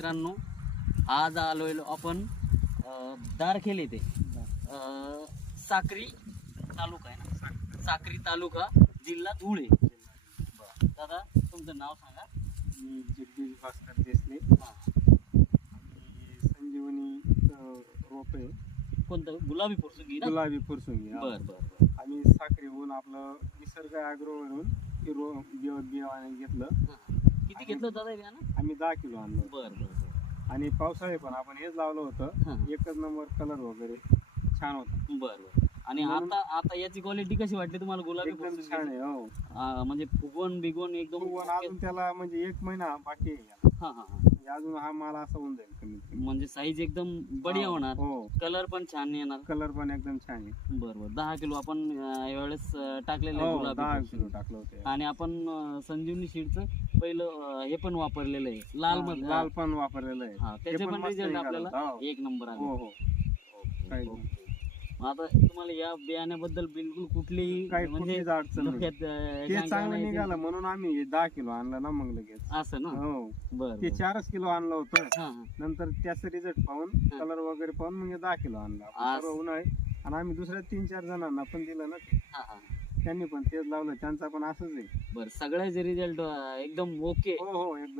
मित्रांनो, आज आलोय आपण दारखेल येथे, साक्री तालुका आहे ना, साक्री तालुका, जिल्हा धुळे. दादा तुमचं नाव सांगा. जगदीश भास्कर देसले. संजीवनी रोप आहे. कोणतं? गुलाबी फुरसुंगी ना? गुलाबी फुरसुंगी. बर बर. आम्ही साखरेहून आपलं निसर्ग ॲग्रोवरून बियाणे घेतलं. किती घेतलं दादा बियाणं? आम्ही 10 किलो आणलं. बर बर. आणि पावसाळे पण आपण हेच लावलं होतं. एकच नंबर कलर वगैरे छान होता. बर बर. आणि आता याची क्वालिटी कशी वाटली तुम्हाला? गुलाबी एकदम छान आहे. हो, म्हणजे फुगवण बिगवण एकदम अजून त्याला म्हणजे 1 महिना बाकी आहे. हा हा हा. अजून हा माल असा होऊन जाईल कमीत कमी. म्हणजे साईज एकदम बढिया होणार. हो, कलर पण छान येणार. कलर पण एकदम छान आहे. बरोबर. 10 किलो आपण यावेळेस टाकलेलं आहे हो, गुलाबी 10 फुरसुंगी. किलो टाकलं होतं. आणि आपण संजीवनी सीडचं पहिलं हे पण वापरलेलं आहे, लाल मध्ये. लाल पण वापरलेलं आहे. हा, त्याचे पण पण मस्त रिझल्ट निघाला. आपल्याला हो. 1 नंबर आले. हो हो. काही ओके, नाही. ओके. आता तुम्हाला या बियाण्याबद्दल बिलकुल कुठलीही म्हणजे कुठलीच अडचण नाही. डोक्यात ते शंका चांगलं नाही. निघालं म्हणून आम्ही 10 किलो आणलं ना मग लगेच. असं ना? हो, बरं ते 4च किलो आणलं होतं. हा हा. नंतर त्याचा रिझल्ट पाहून कलर वगैरे पाहून मग 10 किलो आणलं. आज- सर्व उन्हाळे. आणि आम्ही दुसऱ्या 3-4 जणांना पण दिलं ना, हा हा. त्यांनी पण तेच लावलं. त्यांचा पण असंच आहे. बरं, सगळ्याचे रिझल्ट एकदम ओके. हो हो, एकदम.